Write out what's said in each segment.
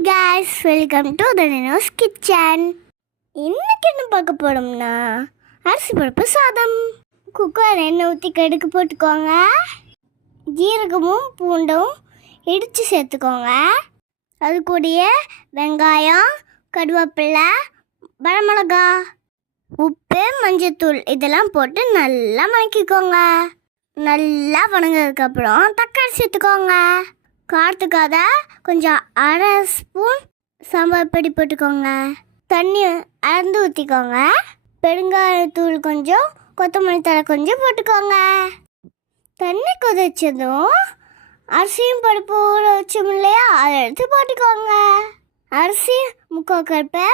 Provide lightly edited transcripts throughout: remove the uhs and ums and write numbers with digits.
Hi guys, welcome to the Nino's kitchen. இன்னைக்கு என்ன பார்க்க போறோம்னா அரிசி பருப்பு சாதம். குக்கர் எண்ணெய் ஊற்றி கடுகு போட்டுக்கோங்க. ஜீரகமும் பூண்டும் இடித்து சேர்த்துக்கோங்க. அது கூடயே வெங்காயம், கருவேப்பிலை, வரமிளகா, உப்பு, மஞ்சத்தூள் இதெல்லாம் போட்டு நல்லா வதக்கிக்கோங்க. நல்லா வதங்கினதுக்கப்புறம் தக்காளி சேர்த்துக்கோங்க. காரத்துக்காக கொஞ்சம் அரை ஸ்பூன் சாம்பார் பொடி போட்டுக்கோங்க. தண்ணி அளந்து ஊற்றிக்கோங்க. பெருங்காயத்தூள் கொஞ்சம், கொத்தமல்லி தழை கொஞ்சம் போட்டுக்கோங்க. தண்ணி கொதிச்சதும் அரிசியும் பருப்பு ஊற வச்சோம் இல்லையா, அதை எடுத்து போட்டுக்கோங்க. அரிசி 3/4 கப்பு,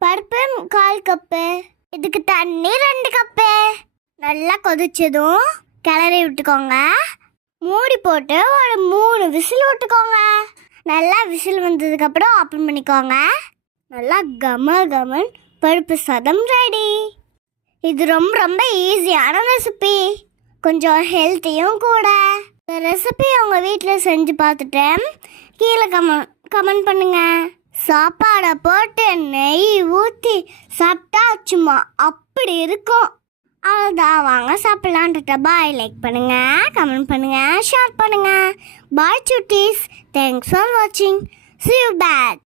பருப்பு 1/4 கப்பு, இதுக்கு தண்ணி 2 கப்பு. நல்லா கொதிச்சதும் கிளறி விட்டுக்கோங்க. மூடி போட்டு ஒரு 3 விசில் விட்டுக்கோங்க. நல்லா விசில் வந்ததுக்கப்புறம் ஓப்பன் பண்ணிக்கோங்க. நல்லா கமன் பருப்பு சாதம் ரெடி. இது ரொம்ப ஈஸியான ரெசிபி, கொஞ்சம் ஹெல்த்தியும் கூட. இந்த ரெசிபி உங்கள் வீட்டில் செஞ்சு பார்த்துட்டு கீழே கமெண்ட் பண்ணுங்க. சாப்பாடை போட்டு நெய் ஊற்றி சாப்பிட்டா சும்மா அப்படி இருக்கும். அவ்வளோதான், வாங்க சாப்பிட்லான்ட்டு. பாய். லைக் பண்ணுங்கள், கமெண்ட் பண்ணுங்கள், ஷேர் பண்ணுங்கள். பாய் சுட்டீஸ். தேங்க்ஸ் ஃபார் வாட்சிங். See you back.